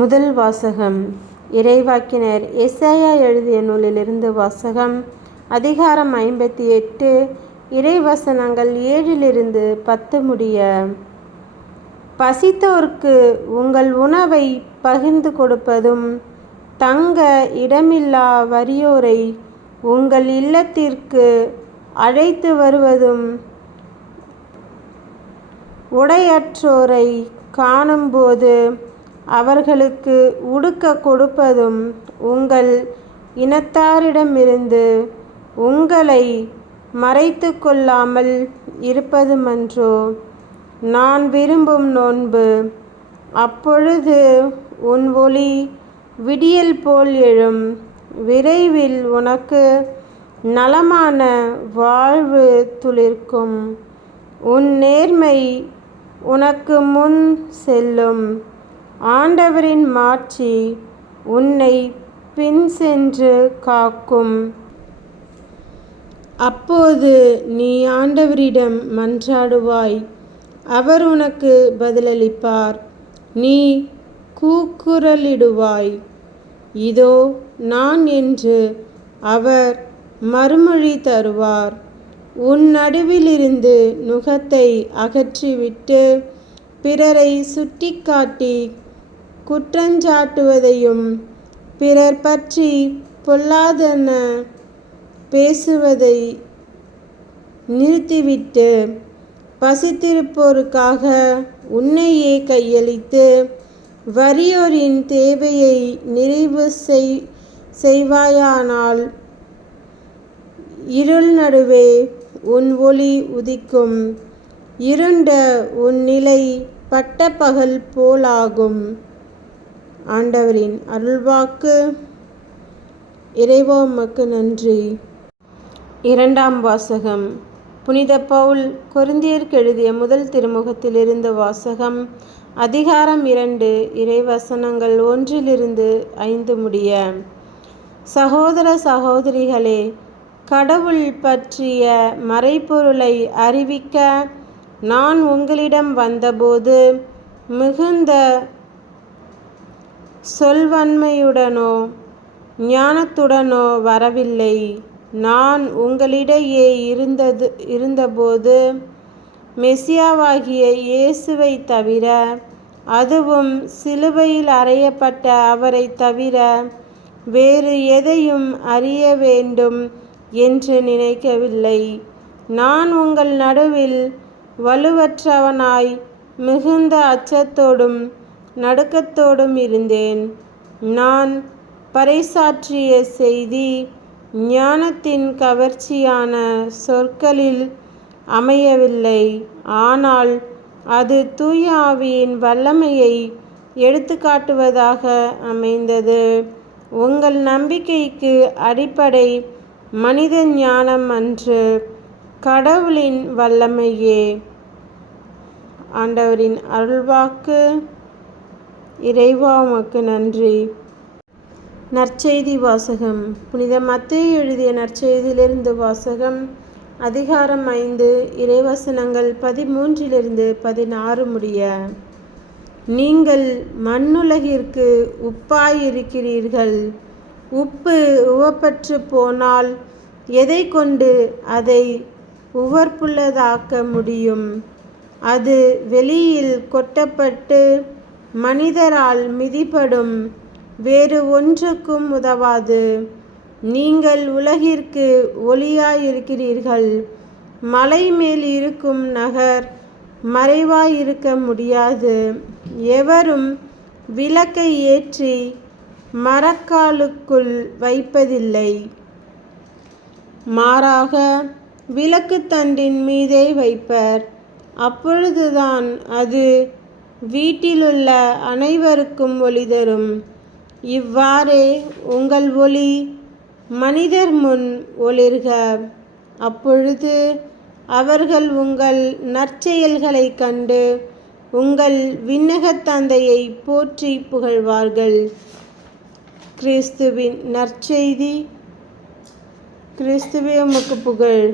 முதல் வாசகம். இறைவாக்கினர் எசாயா எழுதிய நூலிலிருந்து வாசகம். அதிகாரம் 58, இறைவசனங்கள் 7-10 முடிய. பசித்தோர்க்கு உங்கள் உணவை பகிர்ந்து கொடுப்பதும், தங்க இடமில்லா வறியோரை உங்கள் இல்லத்திற்கு அழைத்து வருவதும், உடையற்றோரை காணும்போது அவர்களுக்கு உடுக்க கொடுப்பதும், உங்கள் இனத்தாரிடமிருந்து உங்களை மறைத்து கொள்ளாமல் இருப்பதுமன்றோ நான் விரும்பும் நோன்பு. அப்பொழுது உன் ஒளி விடியல் போல் எழும். விரைவில் உனக்கு நலமான வாழ்வு துளிர்க்கும். உன் நேர்மை உனக்கு முன் செல்லும். ஆண்டவரின் மாட்சி உன்னை பின் சென்று காக்கும். அப்போது நீ ஆண்டவரிடம் மன்றாடுவாய், அவர் உனக்கு பதிலளிப்பார். நீ கூக்குரலிடுவாய், இதோ நான் என்று அவர் மறுமொழி தருவார். உன் நடுவிலிருந்து நுகத்தை அகற்றிவிட்டு பிறரை சுட்டிக்காட்டி குற்றஞ்சாட்டுவதையும், பிறர் பற்றி பொல்லாதன பேசுவதை நிறுத்திவிட்டு, பசித்திருப்போருக்காக உன்னையே கையளித்து வறியோரின் தேவையை நிறைவு செய்வாயானால், இருள் நடுவே உன் ஒளி உதிக்கும். இருண்ட உன் நிலை பட்ட பகல் போலாகும். ஆண்டவரின் அருள்வாக்கு. இறைவா உமக்கு நன்றி. இரண்டாம் வாசகம். புனித பவுல் கொரிந்தியருக்கு எழுதிய முதல் திருமுகத்திலிருந்து வாசகம். அதிகாரம் 2, இறைவசனங்கள் 1-5 முடிய. சகோதர சகோதரிகளே, கடவுள் பற்றிய மறைபொருளை அறிவிக்க நான் உங்களிடம் வந்தபோது மிகுந்த சொல்வன்மையுடனோ ஞானத்துடனோ வரவில்லை. நான் உங்களிடையே இருந்தபோது மெசியாவாகிய இயேசுவை தவிர, அதுவும் சிலுவையில் அறையப்பட்ட அவரை தவிர வேறு எதையும் அறிய வேண்டும் என்று நினைக்கவில்லை. நான் உங்கள் நடுவில் வலுவற்றவனாய் மிகுந்த அச்சத்தோடும் நடுக்கத்தோடும் இருந்தேன். நான் பறைசாற்றிய செய்தி ஞானத்தின் கவர்ச்சியான சொற்களில் அமையவில்லை, ஆனால் அது தூய ஆவியின் வல்லமையை எடுத்துக்காட்டுவதாக அமைந்தது. உங்கள் நம்பிக்கைக்கு அடிப்படை மனித ஞானம் அன்று, கடவுளின் வல்லமையே. ஆண்டவரின் அருள்வாக்கு. இறைவா உமக்கு நன்றி. நற்செய்தி வாசகம். புனித மத்தேயு எழுதிய நற்செய்தியிலிருந்து வாசகம். அதிகாரம் 5, இறைவசனங்கள் 13-16 முடிய. நீங்கள் மண்ணுலகிற்கு உப்பாயிருக்கிறீர்கள். உப்பு உவப்பற்று போனால் எதை கொண்டு அதை உவர்ப்புள்ளதாக்க முடியும்? அது வெளியில் கொட்டப்பட்டு மனிதரால் மிதிபடும், வேறு ஒன்றுக்கும் உதவாது. நீங்கள் உலகிற்கு ஒளியாயிருக்கிறீர்கள். மலை மேல் இருக்கும் நகர் மறைவாயிருக்க முடியாது. எவரும் விளக்கை ஏற்றி மரக்காலுக்குள் வைப்பதில்லை. மாறாக விளக்குத்தண்டின் மீதே வைப்பர். அப்பொழுதுதான் அது வீட்டிலுள்ள அனைவருக்கும் ஒளி தரும். இவ்வாறே உங்கள் ஒளி மனிதர் முன் ஒளிர்க. அப்பொழுது அவர்கள் உங்கள் நற்செயல்களைக் கண்டு உங்கள் விண்ணகத் தந்தையை போற்றி புகழ்வார்கள். கிறிஸ்துவின் நற்செய்தி. கிறிஸ்துவே உமக்கு புகழ்.